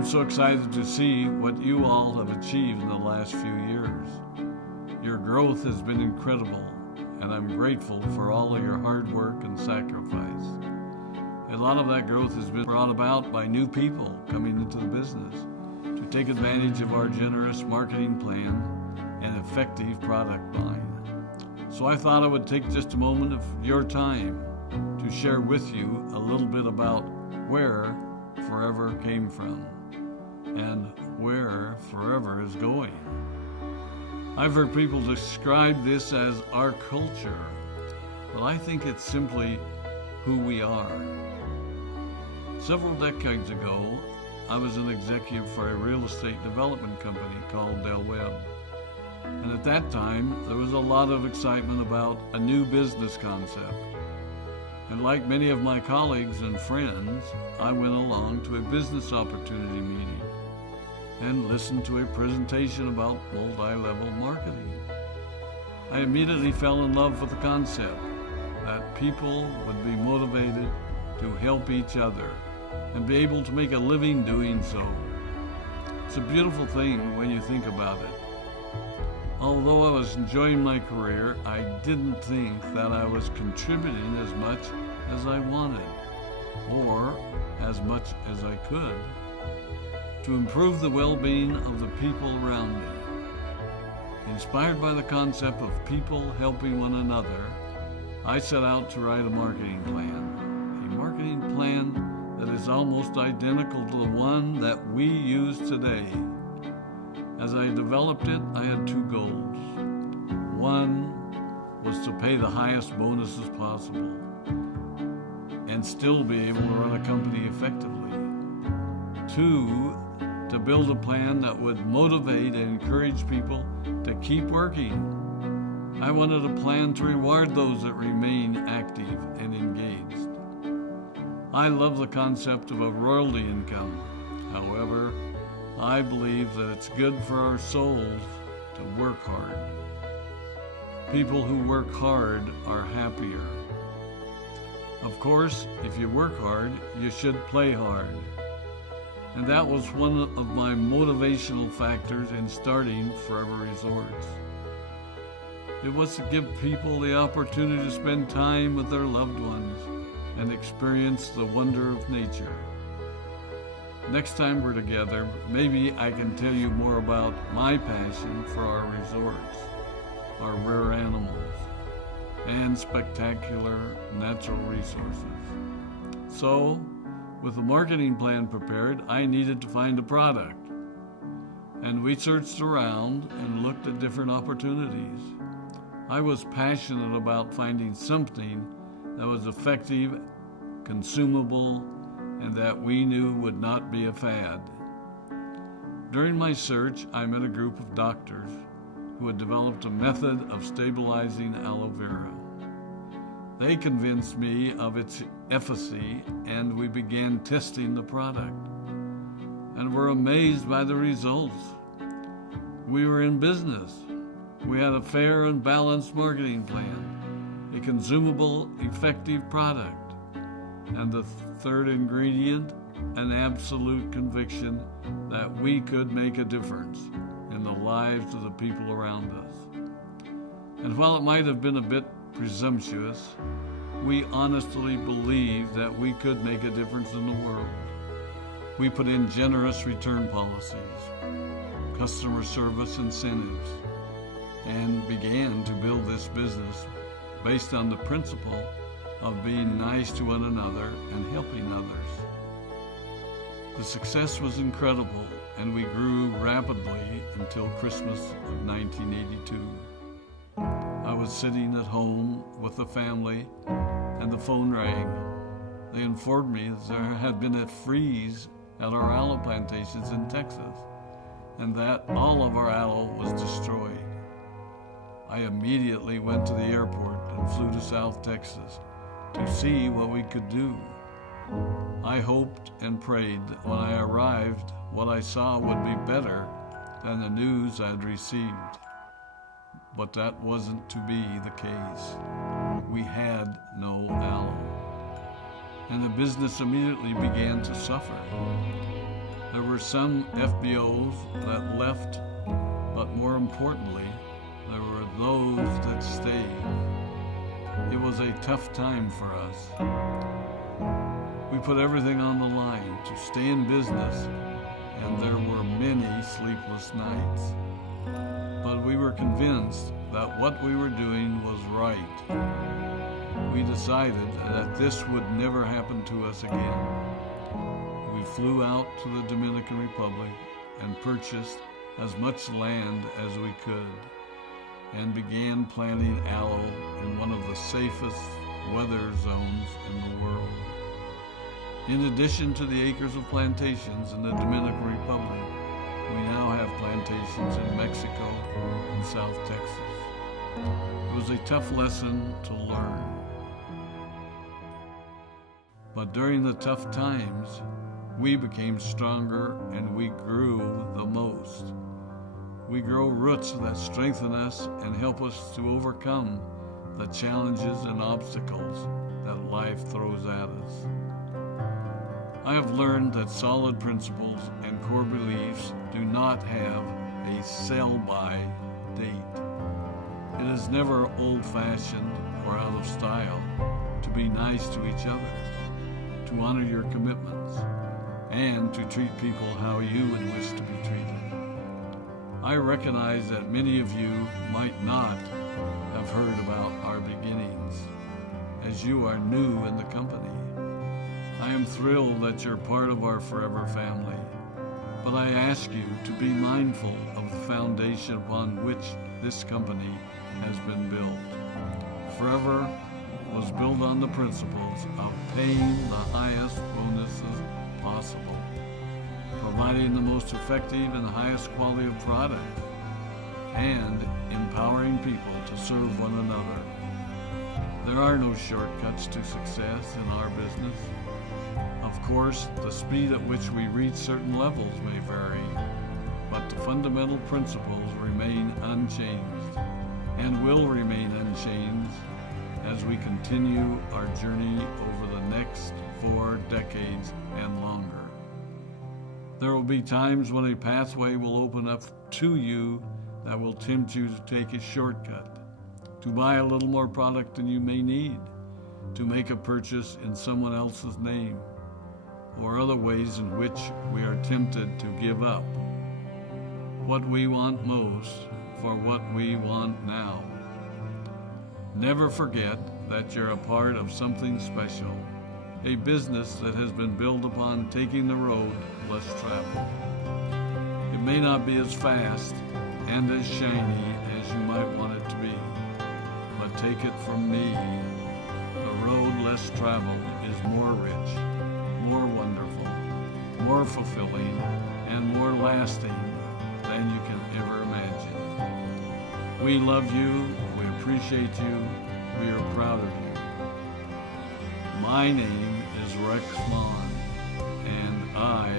I'm so excited to see what you all have achieved in the last few years. Your growth has been incredible, and I'm grateful for all of your hard work and sacrifice. A lot of that growth has been brought about by new people coming into the business to take advantage of our generous marketing plan and effective product line. So I thought I would take just a moment of your time to share with you a little bit about where Forever came from and where Forever is going. I've heard people describe this as our culture, but I think it's simply who we are. Several decades ago, I was an executive for a real estate development company called Del Webb. And at that time, there was a lot of excitement about a new business concept. And like many of my colleagues and friends, I went along to a business opportunity meeting and listened to a presentation about multi-level marketing. I immediately fell in love with the concept that people would be motivated to help each other and be able to make a living doing so. It's a beautiful thing when you think about it. Although I was enjoying my career, I didn't think that I was contributing as much as I wanted, or as much as I could, to improve the well-being of the people around me. Inspired by the concept of people helping one another, I set out to write a marketing plan that is almost identical to the one that we use today. As I developed it, I had two goals. One was to pay the highest bonuses possible and still be able to run a company effectively. Two, to build a plan that would motivate and encourage people to keep working. I wanted a plan to reward those that remain active and engaged. I love the concept of a royalty income. However, I believe that it's good for our souls to work hard. People who work hard are happier. Of course, if you work hard, you should play hard. And that was one of my motivational factors in starting Forever Resorts. It was to give people the opportunity to spend time with their loved ones and experience the wonder of nature. Next time we're together, maybe I can tell you more about my passion for our resorts, our rare animals, and spectacular natural resources. So, with the marketing plan prepared, I needed to find a product. And we searched around and looked at different opportunities. I was passionate about finding something that was effective, consumable, and that we knew would not be a fad. During my search, I met a group of doctors who had developed a method of stabilizing aloe vera. They convinced me of its efficacy, and we began testing the product, and were amazed by the results. We were in business. We had a fair and balanced marketing plan, a consumable, effective product, and the third ingredient, an absolute conviction that we could make a difference in the lives of the people around us. And while it might have been a bit presumptuous, we honestly believed that we could make a difference in the world. We put in generous return policies, customer service incentives, and began to build this business based on the principle of being nice to one another and helping others. The success was incredible, and we grew rapidly until Christmas of 1982. I was sitting at home with the family, and the phone rang. They informed me that there had been a freeze at our aloe plantations in Texas, and that all of our aloe was destroyed. I immediately went to the airport and flew to South Texas to see what we could do. I hoped and prayed that when I arrived, what I saw would be better than the news I'd received. But that wasn't to be the case. We had no aloe, and the business immediately began to suffer. There were some FBOs that left, but more importantly, there were those that stayed. It was a tough time for us. We put everything on the line to stay in business, and there were many sleepless nights. But we were convinced that what we were doing was right. We decided that this would never happen to us again. We flew out to the Dominican Republic and purchased as much land as we could and began planting aloe in one of the safest weather zones in the world. In addition to the acres of plantations in the Dominican Republic, we now have plantations in Mexico and South Texas. It was a tough lesson to learn. But during the tough times, we became stronger and we grew the most. We grow roots that strengthen us and help us to overcome the challenges and obstacles that life throws at us. I have learned that solid principles and core beliefs do not have a sell-by date. It is never old-fashioned or out of style to be nice to each other, to honor your commitments, and to treat people how you would wish to be treated. I recognize that many of you might not have heard about our beginnings, as you are new in the company. I am thrilled that you're part of our forever family, but I ask you to be mindful of the foundation upon which this company has been built. Forever was built on the principles of paying the highest bonuses possible, providing the most effective and highest quality of product, and empowering people to serve one another. There are no shortcuts to success in our business. Of course, the speed at which we reach certain levels may vary, but the fundamental principles remain unchanged and will remain unchanged as we continue our journey over the next 4 decades and longer. There will be times when a pathway will open up to you that will tempt you to take a shortcut, to buy a little more product than you may need, to make a purchase in someone else's name, or other ways in which we are tempted to give up what we want most for what we want now. Never forget that you're a part of something special, a business that has been built upon taking the road less traveled. It may not be as fast and as shiny as you might want it to be, but take it from me, the road less traveled is more rich, more wonderful, more fulfilling, and more lasting than you can ever imagine. We love you, we appreciate you, we are proud of you. My name is Rex Vaughn, and I